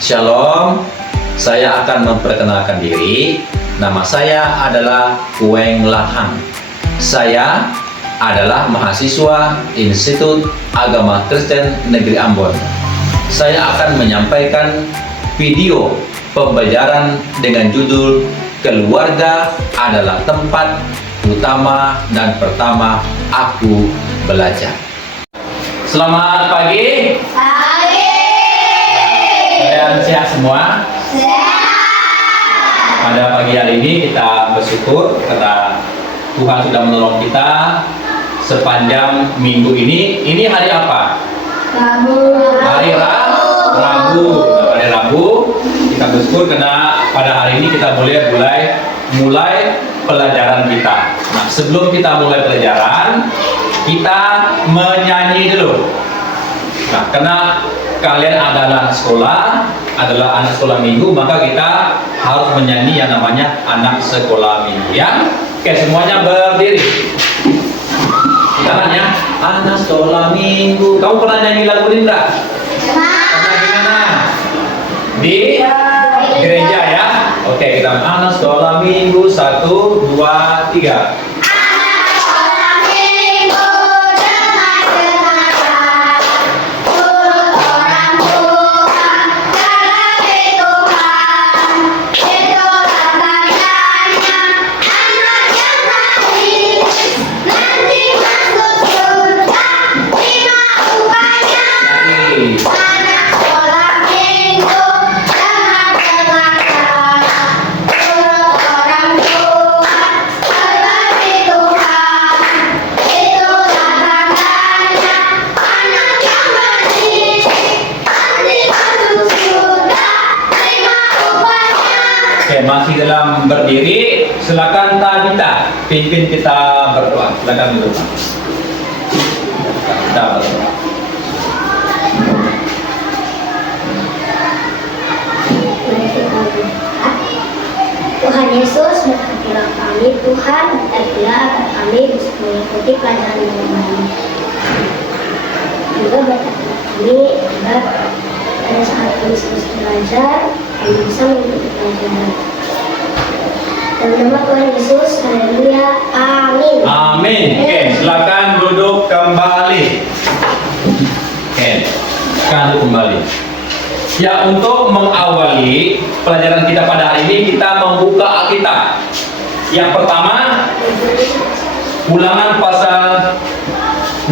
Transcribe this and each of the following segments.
Shalom, saya akan memperkenalkan diri. Nama saya adalah Weng Lahang. Saya adalah mahasiswa Institut Agama Kristen Negeri Ambon. Saya akan menyampaikan video pembelajaran dengan judul Keluarga adalah tempat utama dan pertama aku belajar. Selamat pagi. Kalian sehat semua? Pada pagi hari ini kita bersyukur karena Tuhan sudah menolong kita sepanjang minggu ini. Ini hari apa? Hari Rabu. Hari Rabu kita bersyukur karena pada hari ini kita boleh mulai pelajaran kita. Nah, sebelum kita mulai pelajaran, kita menyanyi dulu. Nah, karena kalian adalah anak sekolah minggu, maka kita harus menyanyi yang namanya anak sekolah minggu, ya. Oke, semuanya berdiri. Tangannya, anak sekolah minggu. Kamu pernah nyanyi lagu ini enggak? Pernah di mana? Di gereja, ya. Oke, kita anak sekolah minggu 1, 2, 3. Masih dalam berdiri, silakan Tabita pimpin kita berdoa. Silakan dulu. Kita berdoa. Tuhan Yesus, berkatilah kami Tuhan, berkatilah agar kami bisa mengikuti pelajaran yang baik. Juga berkatilah kami agar pada saat kami selesai belajar, kami bisa mengikuti pelajaran. Dalam nama Tuhan Yesus, haleluya, amin. Amin. Oke, silakan duduk kembali. Oke, silakan duduk kembali. Ya, untuk mengawali pelajaran kita pada hari ini, kita membuka Alkitab. Yang pertama, Ulangan pasal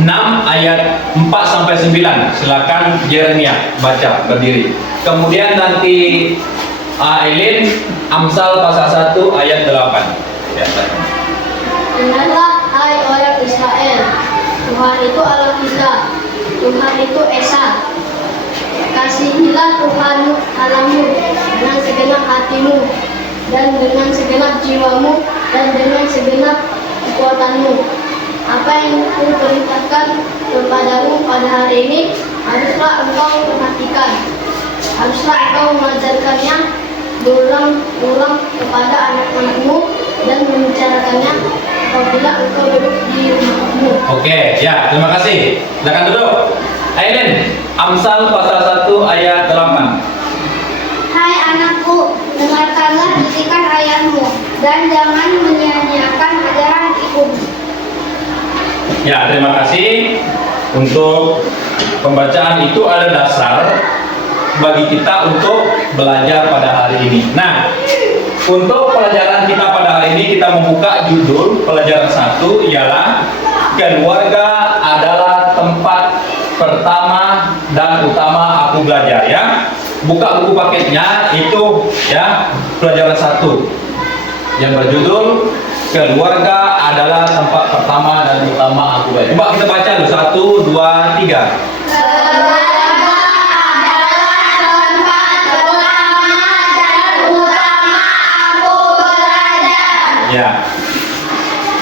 6 ayat 4 sampai 9. Silakan Yeremia baca berdiri. Kemudian nanti Aileen Amsal pasal 1 ayat 8. Ya, Dengarlah hai orang Israel, Tuhan itu Allah kita, Tuhan itu Esa. Kasihilah Tuhan Allahmu dengan segenap hatimu, dan dengan segenap jiwamu, dan dengan segenap kekuatanmu. Apa yang kuperintahkan kepadamu pada hari ini, haruslah engkau perhatikan. Haruslah engkau mengajarkannya berulang-ulang kepada anak-anakmu dan membicarakannya apabila engkau duduk di rumahmu. Oke, ya, terima kasih. Silakan duduk. Aileen, Amsal pasal 1 ayat 8. Hai anakku, dengarkanlah bisikan ayahmu, dan jangan menyia-nyiakan ajaran ibumu. Ya, terima kasih. Untuk pembacaan itu ada dasar bagi kita untuk belajar pada hari ini. Nah, untuk pelajaran kita pada hari ini, kita membuka judul pelajaran 1 ialah keluarga adalah tempat pertama dan utama aku belajar, ya. Buka buku paketnya itu, ya, pelajaran 1 yang berjudul keluarga adalah tempat pertama dan utama aku belajar. Coba kita baca dulu 1, 2, 3. Ya,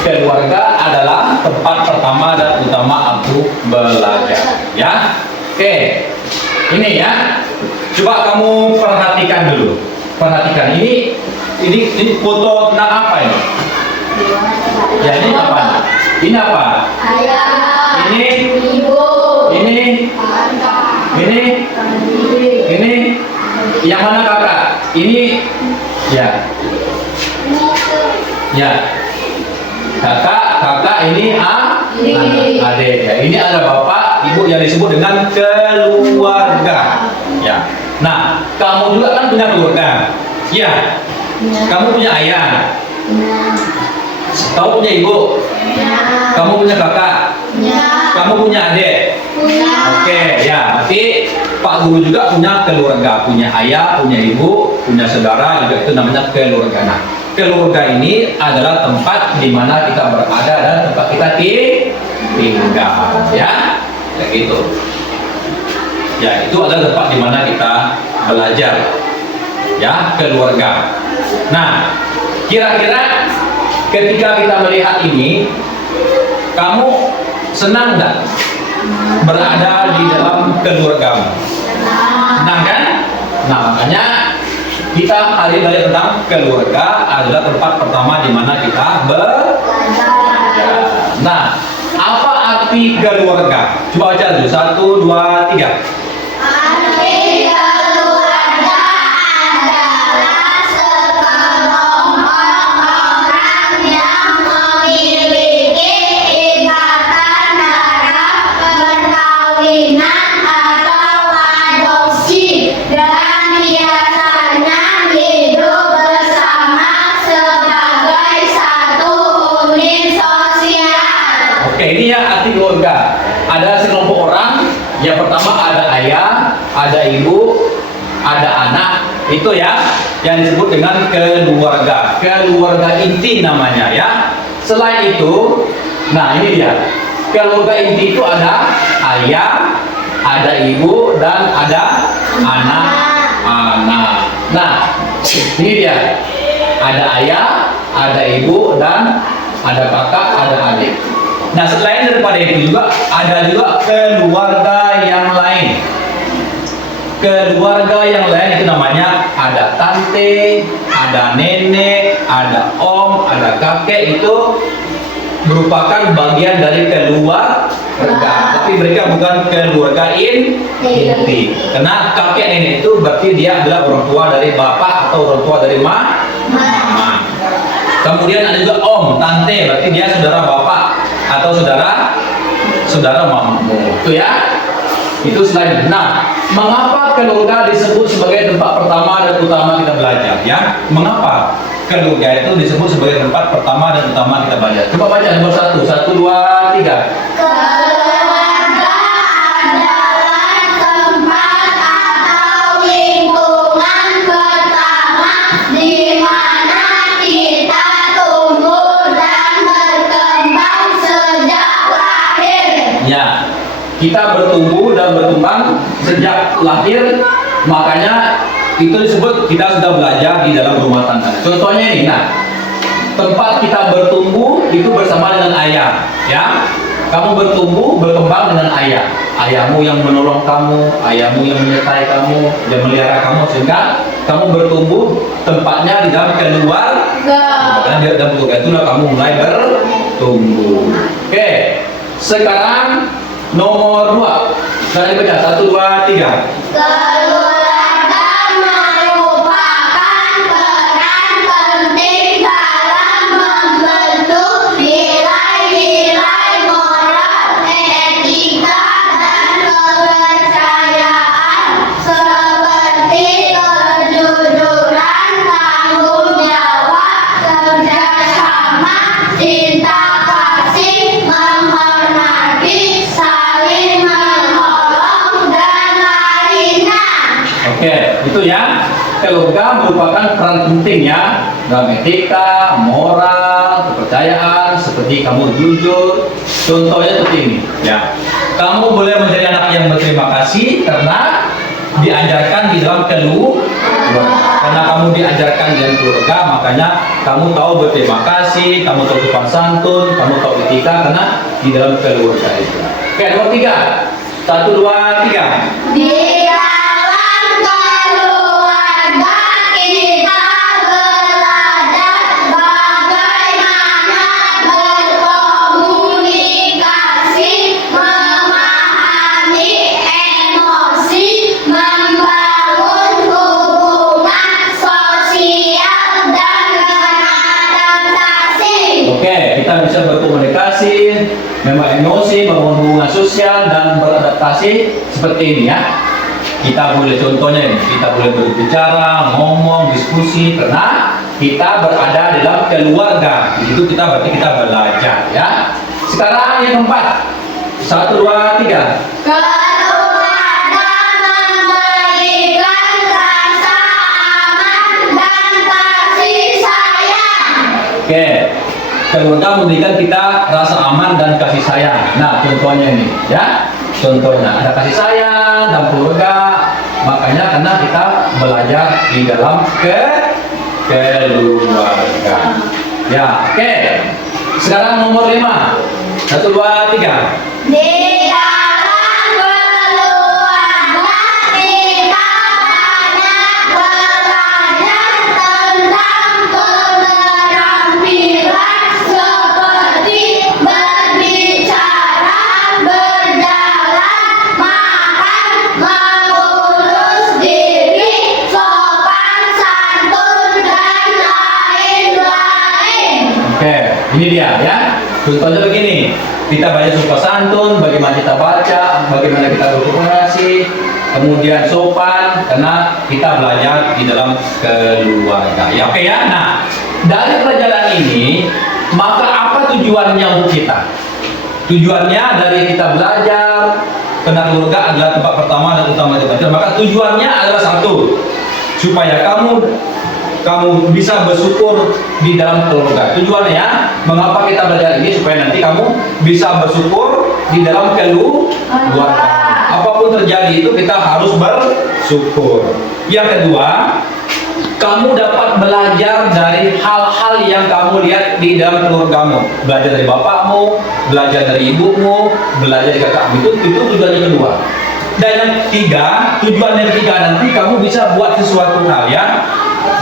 keluarga adalah tempat pertama dan utama aku belajar. Ya, oke. Ini ya. Coba kamu perhatikan dulu. Perhatikan ini foto tentang apa ini? Ya, ini apa? Ini apa? Ayah. Ini. Ibu. Ini. Ayah. Ini. Ini. Ini. Yang mana kakak? Ini ya. Ya. Kakak ini adik. Ya, ini ada bapak, ibu yang disebut dengan keluarga. Ya. Nah, kamu juga kan punya keluarga. Ya. Kamu punya ayah. Kamu punya ibu. Kamu punya kakak. Kamu punya adik. Oke, ya. Berarti Pak Guru juga punya keluarga, punya ayah, punya ibu, punya saudara, juga itu namanya keluarga. Nah, keluarga ini adalah tempat di mana kita berada dan tempat kita tinggal, ya, kayak gitu. Ya, itu adalah tempat di mana kita belajar, ya, keluarga. Nah, kira-kira ketika kita melihat ini, kamu senang nggak berada di dalam keluargamu? Senang kan? Nah, makanya kita hari belajar tentang keluarga adalah tempat pertama di mana kita belajar. Nah, apa arti keluarga? Coba baca dulu. 1, 2, 3. Arti keluarga adalah sekelompok orang yang memiliki ikatan darah, perkawinan atau adopsi, dan biasanya hidup bersama sebagai satu unit sosial. Oke, ini ya arti keluarga. Ada sekelompok orang. Yang pertama ada ayah, ada ibu, ada anak. Itu ya yang disebut dengan keluarga. Keluarga inti namanya ya. Selain itu, nah ini dia. Keluarga inti itu ada ayah, ada ibu, dan ada anak. Nah, ini dia. Ada ayah, ada ibu, dan ada kakak, ada adik. Nah, selain daripada itu juga ada juga keluarga yang lain. Keluarga yang lain itu namanya ada tante, ada nenek, ada om, ada kakek. Itu merupakan bagian dari keluarga, tapi mereka bukan keluarga inti. Karena kakek nenek itu berarti dia adalah orang tua dari bapak atau orang tua dari mama. Kemudian ada juga om, tante, berarti dia saudara bapak atau saudara mamamu. Itu ya. Itu selain. Nah, mengapa keluarga disebut sebagai tempat pertama dan utama kita belajar ya? Mengapa keluarga itu disebut sebagai tempat pertama dan utama kita belajar? Coba baca nomor 1. 1, 2, 3. Keluarga adalah tempat atau lingkungan pertama di mana kita tumbuh dan berkembang sejak lahir. Ya, kita bertumbuh dan berkembang sejak lahir, makanya itu disebut kita sudah belajar di dalam rumah tangga. Contohnya ini, nah, tempat kita bertumbuh itu bersama dengan ayah, ya. Kamu bertumbuh, berkembang dengan ayah. Ayahmu yang menolong kamu, ayahmu yang menyertai kamu, yang melihara kamu, sehingga kamu bertumbuh tempatnya di dalam keluarga. Karena di dalam keluarga itulah kamu mulai bertumbuh. Oke, sekarang nomor 2. Saya baca 1, 2, 3. Keluarga merupakan peran penting dalam membentuk nilai-nilai moral, etika, dan kepercayaan seperti kejujuran, tanggung jawab, kerjasama, cinta kasih, menghormati, saling menolong, dan lainnya. Oke, itu ya. Keluarga merupakan peran penting ya dalam etika, moral, kepercayaan, seperti kamu jujur. Contohnya seperti ini, ya. Kamu boleh menjadi anak yang berterima kasih karena diajarkan di dalam keluarga. Karena kamu diajarkan di dalam keluarga, makanya kamu tahu berterima kasih, kamu tahu sopan santun, kamu tahu etika karena di dalam keluarga itu. Oke, nomor 3. 1, 2, 3. Di dalam keluarga kita belajar bagaimana berkomunikasi, memahami emosi, membangun hubungan membangun emosi, membangun hubungan sosial dan beradaptasi seperti ini ya. Kita boleh contohnya ini, kita boleh berbicara, ngomong, diskusi karena kita berada dalam keluarga. Itu kita berarti kita belajar ya. Sekarang yang keempat. 1, 2, 3. Keluarga memberikan rasa aman dan kasih sayang. Oke. Keluarga memberikan kita rasa aman dan kasih sayang. Nah, contohnya ini ya. Contohnya ada kasih sayang dalam keluarga. Makanya karena kita belajar di dalam keluarga. Ya, oke. Sekarang nomor 5. 1, 2, 3. Di dalam keluarga kita banyak belajar tentang keterampilan seperti berbicara, berjalan, makan, mengurus diri, sopan santun, dan lain-lain. Oke, ini dia ya. Contohnya begini, kita belajar sopan santun, bagaimana kita baca, bagaimana kita berkomunikasi, kemudian sopan, karena kita belajar di dalam keluarga. Ya, oke ya. Nah, dari pelajaran ini, maka apa tujuannya untuk kita? Tujuannya dari kita belajar, karena keluarga adalah tempat pertama dan utama kita belajar. Maka tujuannya adalah satu, supaya kamu bisa bersyukur di dalam keluarga. Tujuannya ya, mengapa kita belajar ini supaya nanti kamu bisa bersyukur di dalam keluarga. Apapun terjadi itu kita harus bersyukur. Yang kedua, kamu dapat belajar dari hal-hal yang kamu lihat di dalam keluargamu. Belajar dari bapakmu, belajar dari ibumu, belajar dari kakakmu. Itu tujuan yang kedua. Dan yang ketiga, tujuan yang ketiga nanti kamu bisa buat sesuatu hal ya,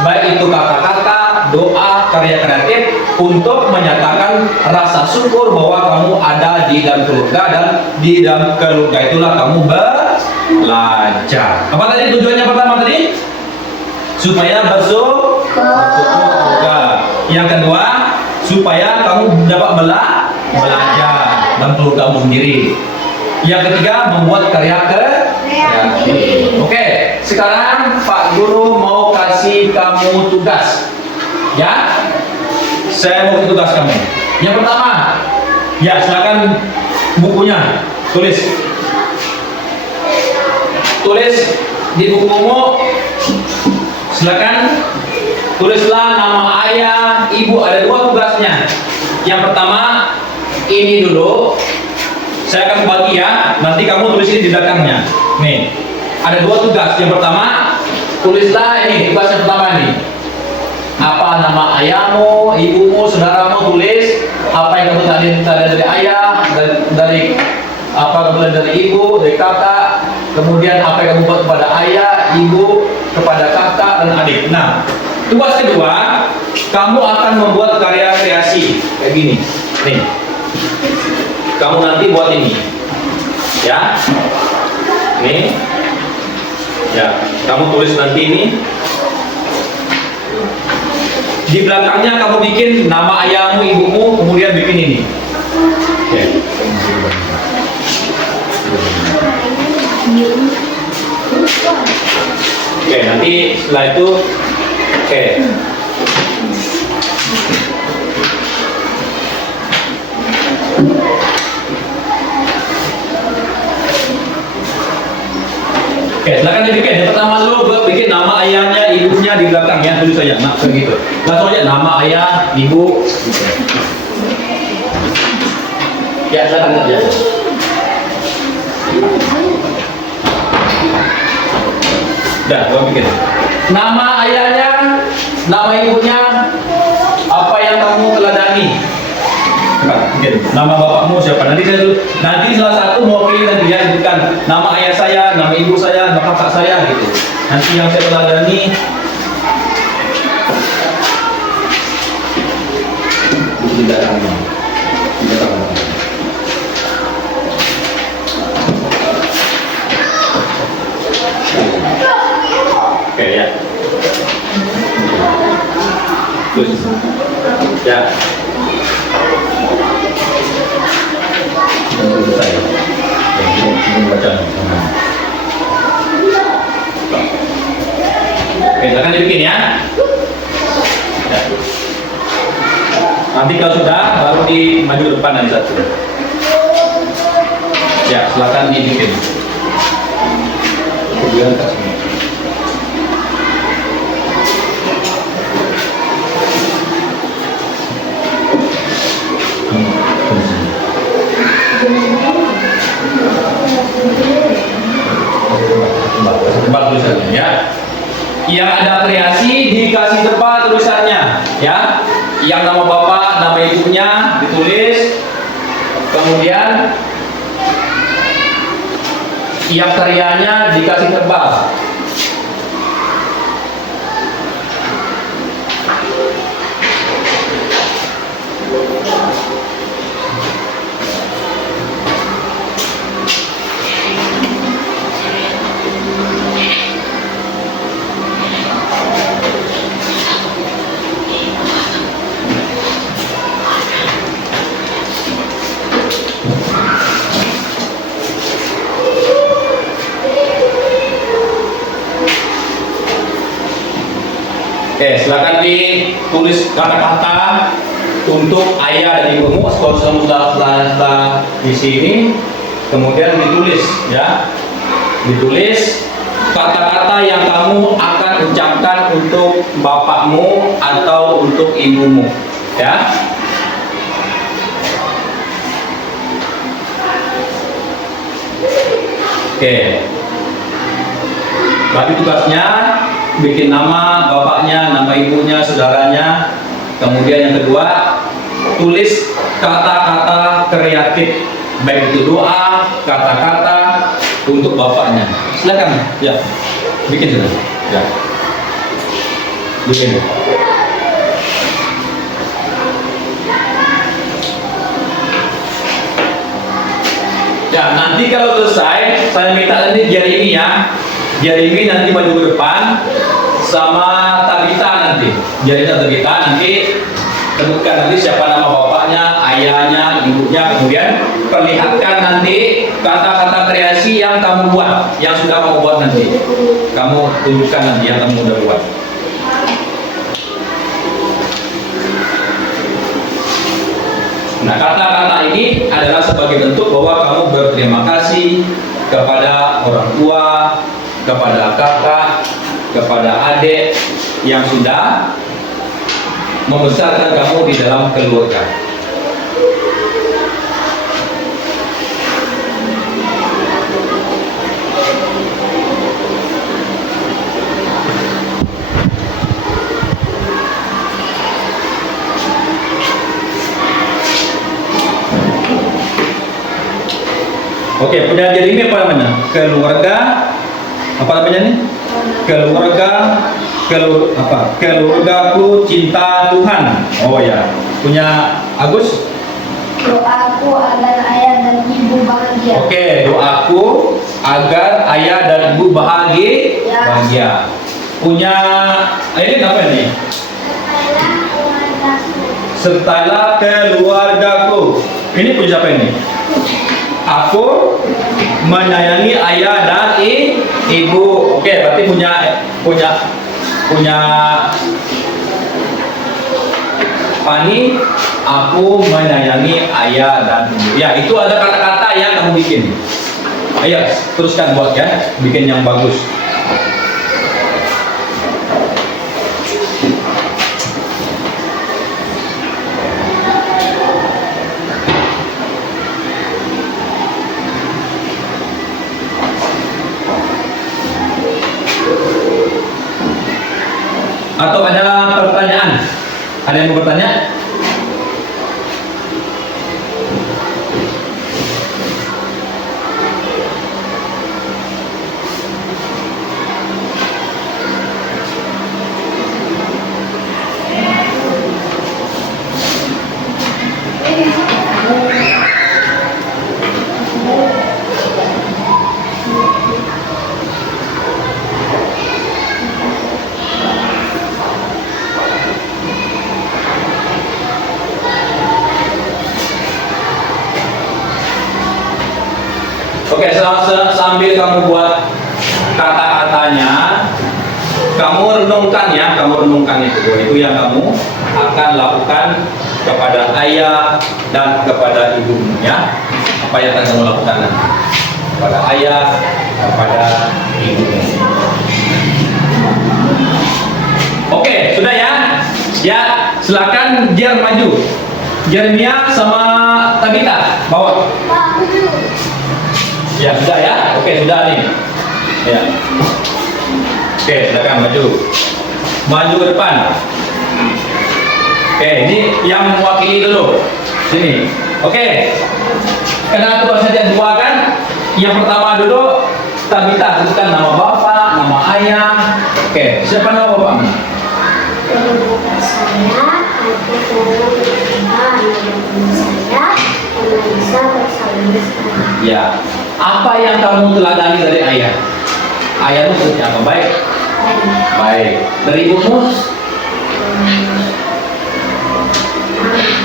baik itu kata-kata, doa, karya kreatif untuk menyatakan rasa syukur bahwa kamu ada di dalam keluarga dan di dalam keluarga itulah kamu belajar. Apa tadi tujuannya pertama tadi? Supaya bersyukur keluarga. Yang kedua, supaya kamu dapat belajar dalam keluargamu sendiri. Yang ketiga, membuat karya kreatif. Oke, sekarang Pak Guru mau kasih kamu tugas. Ya, saya mau kasih tugas kamu. Yang pertama, ya silakan bukunya, tulis di bukumu. Silakan tulislah nama ayah, ibu. Ada 2 tugasnya. Yang pertama, ini dulu. Saya akan bagi ya, nanti kamu tulis ini di belakangnya. Nih, ada 2 tugas. Yang pertama, tulislah ini, tugas yang pertama nih. Apa nama ayahmu, ibumu, saudaramu, tulis apa yang kamu tadi dari ayah, dari apa kemudian dari ibu, dari kakak, kemudian apa yang kamu buat kepada ayah, ibu, kepada kakak dan adik. Nah, tugas kedua, kamu akan membuat karya kreasi kayak gini. Nih, kamu nanti buat ini, ya. Nih, ya. Kamu tulis nanti ini. Di belakangnya kamu bikin nama ayahmu, ibumu, kemudian bikin ini. Oke. Oke, nanti setelah itu, oke. Oke, silakan dibikin. Yang pertama dulu bikin nama ayahnya, ibunya di belakang ya, tulis saja. Nah, begitu. Langsung aja nama ayah, ibu. Gitu. Ya, silakan aja. Dah, gua bikin. Nama ayahnya, nama ibunya, apa yang kamu teladani. Bikin. Nama bapakmu siapa? Nanti salah satu mewakili nanti ya, bukan nama ayah saya, nama ibu saya, nama kakak saya gitu. Nanti yang saya teladani. Tidak ada. Oke ya. Terus. Ya. selesai. Ini bacaan. Oke, silakan dibikin ya. Ya. Nanti kalau sudah baru di maju depan nanti satu. Ya, silakan dibikin. Kemudian kasih. Tebak tulisannya ya. Yang ada kreasi dikasih tebak tulisannya ya. Yang nama bapak, nama ibunya ditulis. Kemudian yang karyanya dikasih tebak. Oke, silakan ditulis kata-kata untuk ayah dan ibumu. Kalau sudah di sini, kemudian ditulis ya, ditulis kata-kata yang kamu akan ucapkan untuk bapakmu atau untuk ibumu, ya. Oke, bagi tugasnya bikin nama bapaknya, nama ibunya, saudaranya. Kemudian yang kedua, tulis kata-kata kreatif, baik itu doa, kata-kata untuk bapaknya. Silakan, ya, bikin sudah, ya, bikin. Ya, nanti kalau selesai, saya minta nanti Jeremy ya. Jeremy nanti maju ke depan sama Tabita nanti. Jeremy dan Tabita nanti tentukan nanti siapa nama bapaknya, ayahnya, ibunya, kemudian perlihatkan nanti kata-kata kreasi yang kamu buat, yang sudah kamu buat nanti. Kamu tunjukkan nanti yang kamu udah buat. Nah, kata-kata ini adalah sebagai bentuk bahwa kamu berterima kasih kepada orang tua, kepada kakak, kepada adik yang sudah membesarkan kamu di dalam keluarga. Oke, punya Jeremy apa namanya? Keluarga apa namanya nih? Keluargaku cinta Tuhan. Oh ya, punya Agus? Doaku agar ayah dan ibu bahagia. Oke, doaku agar ayah dan ibu bahagia. Punya ini apa ini? Sertalah keluargaku. Ini punya siapa ini? Aku menyayangi ayah dan ibu. Oke, berarti punya Fani. Aku menyayangi ayah dan ibu. Ya, itu ada kata-kata yang kamu bikin. Ayo, teruskan buat ya, bikin yang bagus. Atau ada pertanyaan? Ada yang mau bertanya? Oke, sambil kamu buat kata-katanya, kamu renungkan itu yang kamu akan lakukan kepada ayah dan kepada ibumu, ya. Apa yang akan kamu lakukan nanti kepada ayah, kepada ibumu. Oke, sudah ya? Ya, silakan Jer maju. Jeremia sama Tabita bawa. Ya, sudah ya? Oke, sudah nih. Ya. Oke, silakan maju. Maju ke depan. Oke, ini yang mewakili dulu. Sini. Oke. Karena tugas saja dua kan? Yang pertama dulu Tabita sebutkan nama bapak, nama ayah. Oke, siapa nama bapakmu? Bapak saya, aku tolong berdoa anak saya, karena bisa bersama saya. Ya. Apa yang kamu teladani dari ayah? Ayahmu seperti apa? Baik? Baik. Dari ibumu?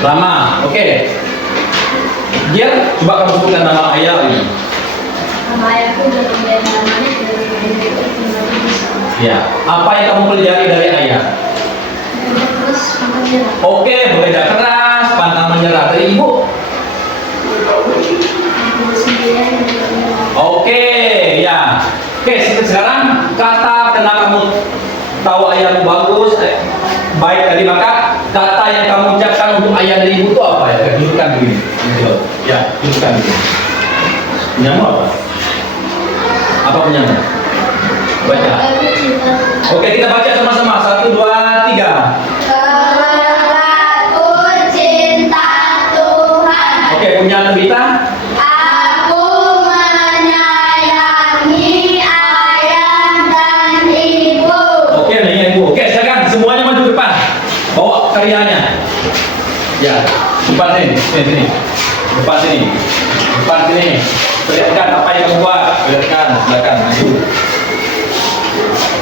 Rama. Oke. Dia coba kamu sebutkan nama ayah ini. Nama ayahku dari namanya dari Ya. Apa yang kamu pelajari dari ayah? terus makanya Oke, bekerja keras, pantang menyerah. Dari ibu? Oke, ya. Oke, sekarang kata karena kamu tahu ayahmu bagus, baik tadi, maka kata yang kamu ucapkan untuk ayah dan ibu itu apa ya? Julukan begini. Ya, julukan begini. Penyamu apa? Apa penyamu? Baca. Oke, kita baca sama-sama. 1, 2, 3. Aku cinta Tuhan. Oke, punya Tabita. Aku menyayangi ayah dan ibu. Oke, nih ibu. Oke, silakan semuanya maju depan. Bawa karyanya. Ya, depan sini, sini. Depan sini. Depan sini. Perlihatkan apa yang kamu buat. Perlihatkan, silakan maju.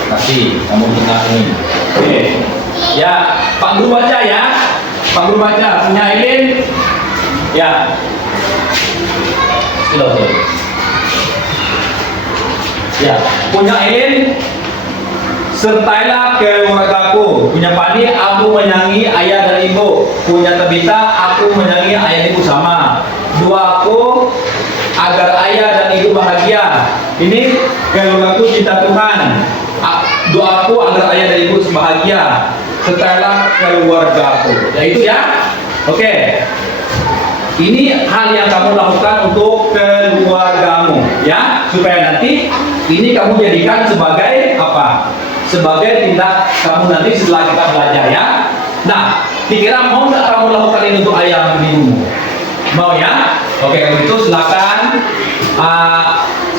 Kasih, kamu tengah ini. Oke. Ya, Pak Guru baca ya. Pak Guru baca. Punya Elin. Ya. Silahkan. Ya, punya Elin. Sertailah keluargaku. Punya Pani, aku menyanyi ayah dan ibu. Punya Tabita, aku menyanyi ayah dan ibu sama. Doaku agar ayah dan ibu bahagia. Ini keluargaku cinta Tuhan. Doaku agar ayah dan ibu bahagia. Sertailah keluargaku. Ya itu ya. Oke. Ini hal yang kamu lakukan untuk keluargamu, ya, supaya nanti ini kamu jadikan sebagai apa? Sebagai tindak kamu nanti setelah kita belajar, ya. Nah, kira-kira mau nggak kamu lakukan ini untuk ayah dan ibumu? Mau ya? Oke, kalau itu silakan,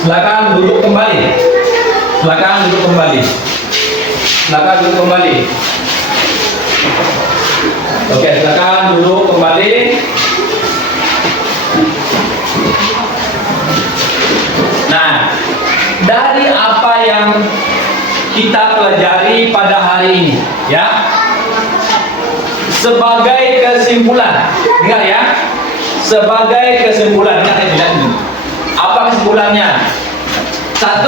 silakan duduk kembali. Silakan duduk kembali. Silakan duduk kembali. Oke, silakan duduk kembali. Nah, dari apa yang kita pelajari pada hari ini, ya, sebagai kesimpulan, dengar ya, sebagai kesimpulan, ingat ini, apa kesimpulannya? 1,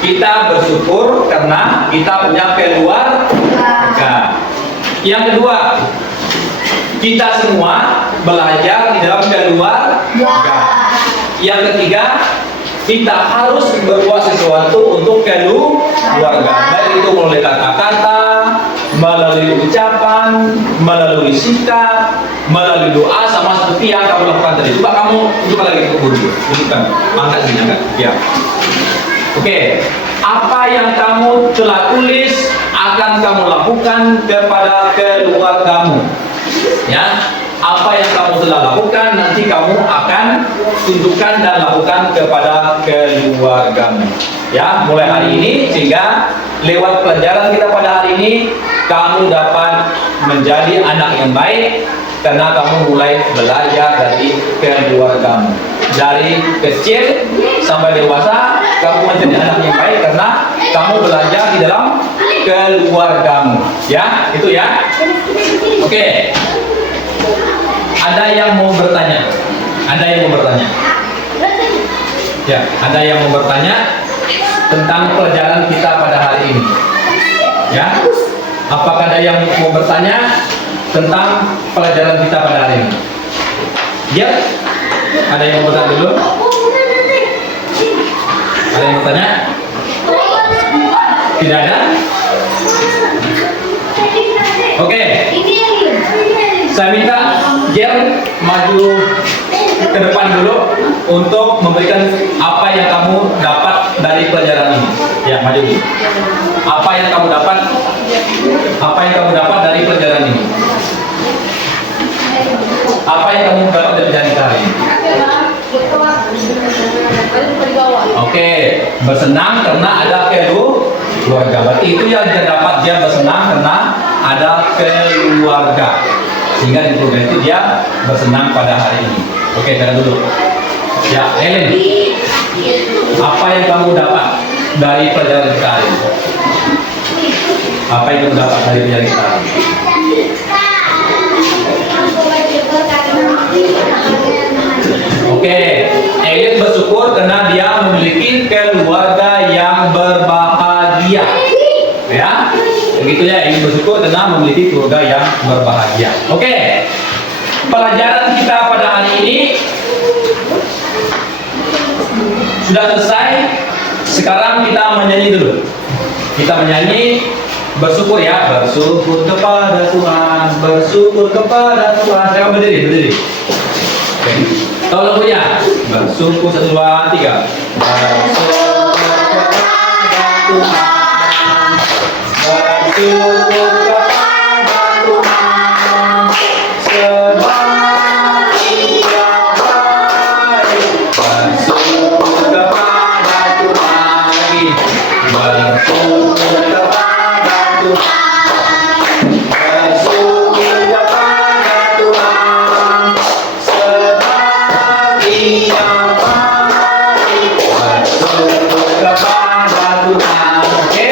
kita bersyukur karena kita punya keluarga. Yang kedua, kita semua belajar di dalam keluarga. Yang ketiga, kita harus berbuat sesuatu untuk keluarga. Baik itu melalui kata-kata, melalui ucapan, melalui sikap, melalui doa, sama seperti yang kamu lakukan tadi. Coba kamu coba lagi ke guru, tunjukkan, angkat sini, angkat. Ya. Oke, apa yang kamu telah tulis akan kamu lakukan kepada keluargamu. Ya, apa yang kamu telah lakukan nanti kamu akan tunjukkan dan lakukan kepada keluargamu. Ya, mulai hari ini sehingga lewat pelajaran kita pada hari ini kamu dapat menjadi anak yang baik karena kamu mulai belajar dari keluargamu. Dari kecil sampai dewasa kamu menjadi anak yang baik karena kamu belajar di dalam keluargamu. Ya, itu ya. Oke. Ada yang mau bertanya? Ada yang mau bertanya? Ya, ada yang mau bertanya tentang pelajaran kita pada hari ini? Ya, apakah ada yang mau bertanya tentang pelajaran kita pada hari ini? Ya, ada yang mau bertanya dulu? Ada yang mau bertanya? Tidak ada? Oke, saya minta Jer maju ke depan dulu untuk memberikan apa yang kamu dapat dari pelajaran ini. Ya, maju. Apa yang kamu dapat? Apa yang kamu dapat dari pelajaran ini? Apa yang kamu dapat dari pelajaran kita hari ini? Oke, bersenang karena ada keluarga. Berarti itu yang dia dapat, dia bersenang karena ada keluarga. Sehingga di keluarga itu dia bersenang pada hari ini. Oke, kita dulu. Ya, Helen. Apa yang kamu dapat dari pelajaran kita hari ini? Apa yang kamu dapat dari pelajaran kita hari ini? Oke, Helen bersyukur karena dia memiliki keluarga yang berbahagia. Ya, begitu ya. Helen bersyukur karena memiliki keluarga yang berbahagia. Oke, pelajaran kita pada hari ini sudah selesai. Sekarang kita menyanyi dulu. Kita menyanyi bersyukur ya. Bersyukur kepada Tuhan, bersyukur kepada Tuhan. Saya berdiri. Oke. Tahu lagunya? Bersyukur 1, 2, 3. Bersyukur kepada Tuhan, bersyukur kepada Tuhan, sebab Dia baik. Bersyukur kepada Tuhan lagi. Bersyukur kepada Tuhan, bersyukur kepada Tuhan, sebab Dia baik. Bersyukur kepada Tuhan. Oke,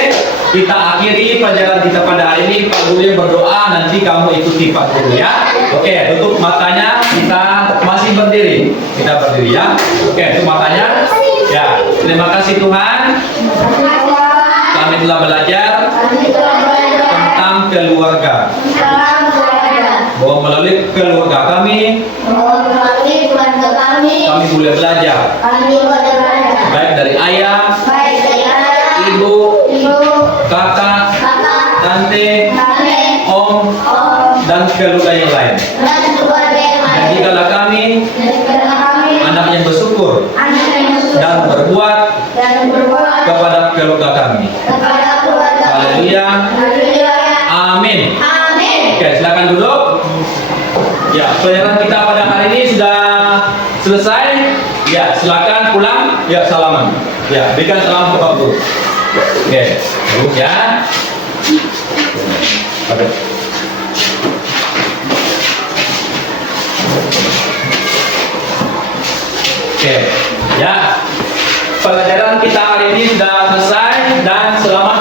kita akhiri pelajaran kita pada hari ini. Pak Guru yang berdoa, nanti kamu ikuti Pak Guru ya. Oke, tutup matanya. Kita masih berdiri. Kita berdiri ya. Oke, tutup matanya. Ya, terima kasih Tuhan. Kami telah belajar tentang keluarga. Bahwa melalui keluarga kami boleh belajar. Baik dari ayah, ibu, kakak, tante, om, dan keluarga yang lain. Dan jikalau kami anak yang bersyukur dan berbuat kepada keluarga kami. Haleluya. Amin. Oke, silakan duduk. Ya, pelajaran kita pada hari ini sudah selesai. Ya, silakan pulang. Ya, salaman. Ya, berikan salam ke Pak Guru. Oke, duduk ya. Oke. Oke, ya. Pelajaran kita hari ini sudah selesai dan selamat